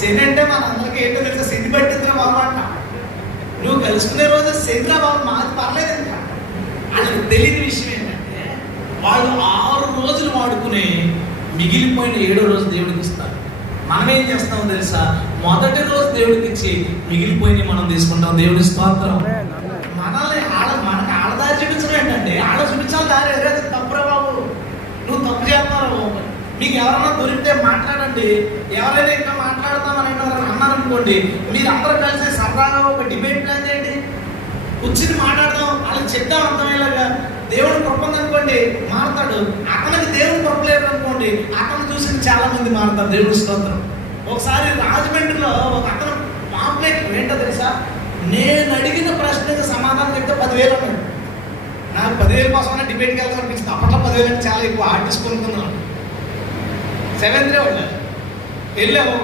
శని అంటే మన అందరికీ ఏంటో తెలుసా, శని పట్టిందిరా బాబు అంట. నువ్వు కలుసుకునే రోజు శనిరా బాబు మాది పర్లేదు ఇంకా. వాళ్ళకి తెలియని విషయం ఏంటంటే వాళ్ళు 6 రోజులు వాడుకుని మిగిలిపోయిన 7వ రోజు దేవుడికి ఇస్తారు. మనం ఏం చేస్తామో తెలుసా, మొదటి రోజు దేవుడికి ఇచ్చి మిగిలిపోయిన మనం తీసుకుంటాం. దేవుడి స్తోత్రం. మనల్ని మనకి ఆడదారి చూపించడం ఏంటంటే, ఆడ చూపించాలి దారి ఎదురే తప్పురా బాబు, నువ్వు తప్పు చేస్తున్నావు బాబు. మీకు ఎవరన్నా దొరికితే మాట్లాడండి. ఎవరైనా ఇంకా మాట్లాడతామని అన్నారనుకోండి, మీరు అందరూ కలిసి సరదాగా ఒక డిబేట్ ప్లాన్ చేయండి. కూర్చుని మాట్లాడదాం, వాళ్ళకి చెప్తాం అర్థమయ్యేలాగా. దేవుడు కృప ఉందనుకోండి మారుతాడు, అతనికి దేవుడు కృప లేదు అనుకోండి అతను చూసి చాలా మంది మారుతారు. దేవుడి స్తోత్రం. ఒకసారి రాజమండ్రిలో ఒక అతను పాంప్లెట్ ఏంటో తెలుసా, నేను అడిగిన ప్రశ్నకి సమాధానం చెప్తే 10,000 అన్నాడు. నాకు 10,000 కోసమైనా డిబేట్కి వెళ్తాం అనిపించింది. అప్పట్లో 10,000 అంటే చాలా ఎక్కువ, ఆర్టిస్ట్ కొనుక్కున్నాను. 7th వాళ్ళు వెళ్ళాము.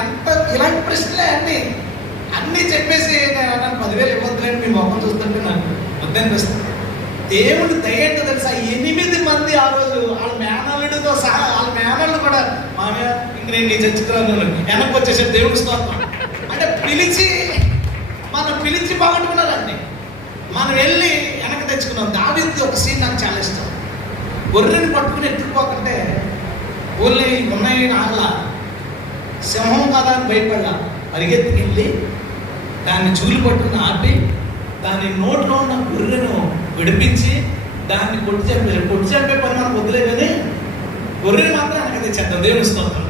ఎంత ఇలాంటి ప్రశ్నలే అన్నీ చెప్పేసి నాకు 10,000 ఇవ్వద్దులేని మీ మొహం చూస్తుంటే నాకు వద్దనిపిస్తుంది. దేవుడు దయ్యంటో తెలుసా, 8 మంది ఆ రోజు వాళ్ళ మేనల్లుడితో సహా, వాళ్ళ మేనల్లు కూడా మామయ్య ఇంక నేను నీ చచ్చుకున్నాను వెనక్కి వచ్చేసాడు. దేవుడి స్తోత్రం. అంటే మనం పిలిచి బాగుంటున్నారండి. మనం వెళ్ళి వెనక్కి తెచ్చుకున్నాం. దావీదు ఒక సీన్ నాకు చాలా ఇష్టం. గొర్రెని పట్టుకుని ఎత్తుకుపోతుంటే ఊళ్ళో ఉన్నాయి ఆగలా, సింహం కదా అని భయపడలా, పరిగెత్తుకెళ్ళి దాన్ని చూలు పట్టుకుని ఆపి దాని నోట్లో ఉన్న గొర్రెను విడిపించి దాన్ని కొట్టి చంపే పని మనకు వద్దులే కానీ గొర్రెని మాత్రం వెనక తెచ్చేద్దాం. దేవుని స్తోత్రం.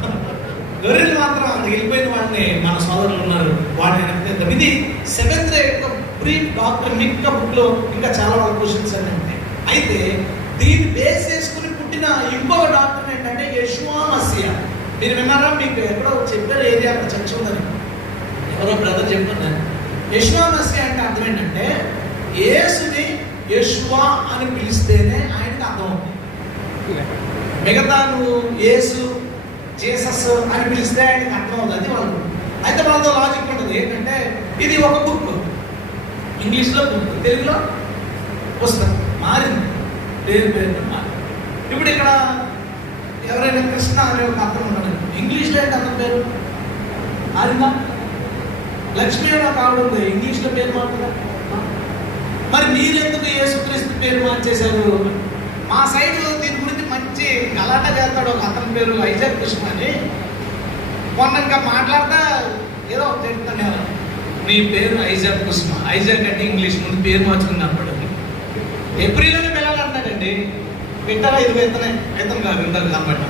గొర్రెలు మాత్రం అక్కడికి వెళ్ళిపోయిన వాళ్ళని మన సోదరులు ఉన్నారు, వాళ్ళని వెనక తెద్దాం. ఇది 7th యొక్క బ్రీఫ్ డాక్టర్ మిక్క బుక్లో ఇంకా చాలా వాళ్ళ క్వశ్చన్స్ అన్నీ ఉంటాయి. అయితే దీన్ని బేస్ చేసుకుని పుట్టిన ఇంకొక డాక్టర్ ఏంటంటే యెషువా మస్సియా. మీరు విన్నారా? మీకు ఎక్కడో చెప్పారు ఏరియా అక్కడ చర్చ ఉందని, ఎవరో బ్రదర్ చెప్తున్నారు. యెషువా మస్సియా అంటే అర్థం ఏంటంటే, యేసుని యెషువా అని పిలిస్తేనే ఆయనకి అర్థం అవుతుంది. మిగతా నువ్వు యేసు జీసస్ అని పిలిస్తే ఆయనకి అర్థం అవుతుంది. అది వాళ్ళు. అయితే వాళ్ళతో లాజిక్ ఉంటుంది ఏంటంటే, ఇది ఒక బుక్, ఇంగ్లీష్లో బుక్, తెలుగులో పుస్తకం, మారింది పేరు మారింది. ఇప్పుడు ఇక్కడ ఎవరైనా కృష్ణ అనే ఒక అర్థం ఉన్నాడు, ఇంగ్లీష్లో ఏంటి అర్థం పేరు మారిందా? లక్ష్మి అని ఒక ఆవిడ ఉంది, ఇంగ్లీష్లో పేరు మారుతుందా? మరి మీరెందుకు యేసుక్రీస్తు పేరు మార్చేశారు? మా సైడ్ దీని గురించి మంచి గలాట చేస్తాడు ఒక అతని పేరు ఐజాక్ కృష్ణ అని. మొన్న ఇంకా మాట్లాడతా ఏదో చెప్తాను, నీ పేరు ఐజాక్ కృష్ణ. ఐజాక్ అంటే ఇంగ్లీష్, ముందు పేరు మార్చుకుని అప్పుడు ఏప్రిల్లోనే పిల్లలు అంటాడండి. వింటారా? ఇది వేతనం కాదు, వింటారు కాబట్టి